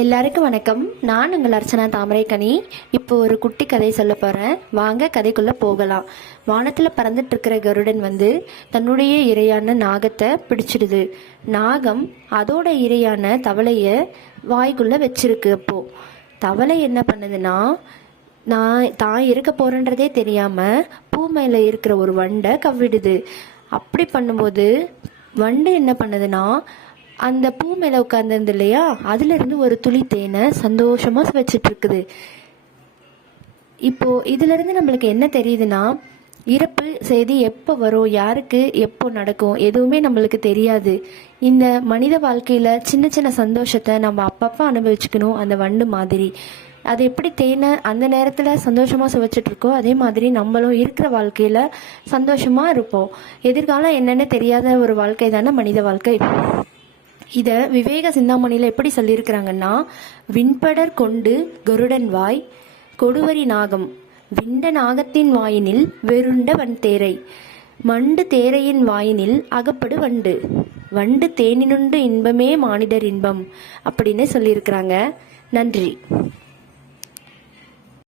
எல்லாருக்கும் வணக்கம். நான் உங்கள் அர்ச்சனா தாமரைக்கனி. இப்போ ஒரு குட்டி கதை சொல்ல போகிறேன். வாங்க கதைக்குள்ளே போகலாம். வானத்தில் பறந்துட்டு இருக்கிற கருடன் தன்னுடைய இரையான நாகத்தை பிடிச்சிடுது. நாகம் அதோட இரையான தவளையை வாய்க்குள்ளே வச்சிருக்கு. அப்போது தவளை என்ன பண்ணுதுன்னா, நான் தான் இருக்க போகிறேன்றதே தெரியாமல் பூ மேலே இருக்கிற ஒரு வண்டை கவ்விடுது. அப்படி பண்ணும்போது வண்டு என்ன பண்ணுதுன்னா, அந்த பூ மேலே உட்காந்துருந்து இல்லையா, அதுலேருந்து ஒரு துளி தேனை சந்தோஷமாக வச்சுட்டு இருக்குது. இப்போ இதுலேருந்து நம்மளுக்கு என்ன தெரியுதுன்னா, இறப்பு செய்தி எப்போ வரும், யாருக்கு எப்போ நடக்கும், எதுவுமே நம்மளுக்கு தெரியாது. இந்த மனித வாழ்க்கையில் சின்ன சின்ன சந்தோஷத்தை நம்ம அப்பப்போ அனுபவிச்சுக்கணும். அந்த வண்டு மாதிரி அது எப்படி தேனை அந்த நேரத்தில் சந்தோஷமாக சுவைச்சிட்டு இருக்கோ, அதே மாதிரி நம்மளும் இருக்கிற வாழ்க்கையில் சந்தோஷமாக இருப்போம். எதிர்காலம் என்னென்னு தெரியாத ஒரு வாழ்க்கை தானே மனித வாழ்க்கை. இதை விவேக சிந்தாமணியில் எப்படி சொல்லியிருக்கிறாங்கன்னா, விண்படர் கொண்டு கருடன் வாய் கொடுவரி நாகம் விண்ட நாகத்தின் வாயினில் வெருண்ட வன்தேரை மண்டு தேரையின் வாயினில் அகப்படு வண்டு வண்டு தேனினுண்டு இன்பமே மானிடர் இன்பம் அப்படின்னு சொல்லியிருக்கிறாங்க. நன்றி.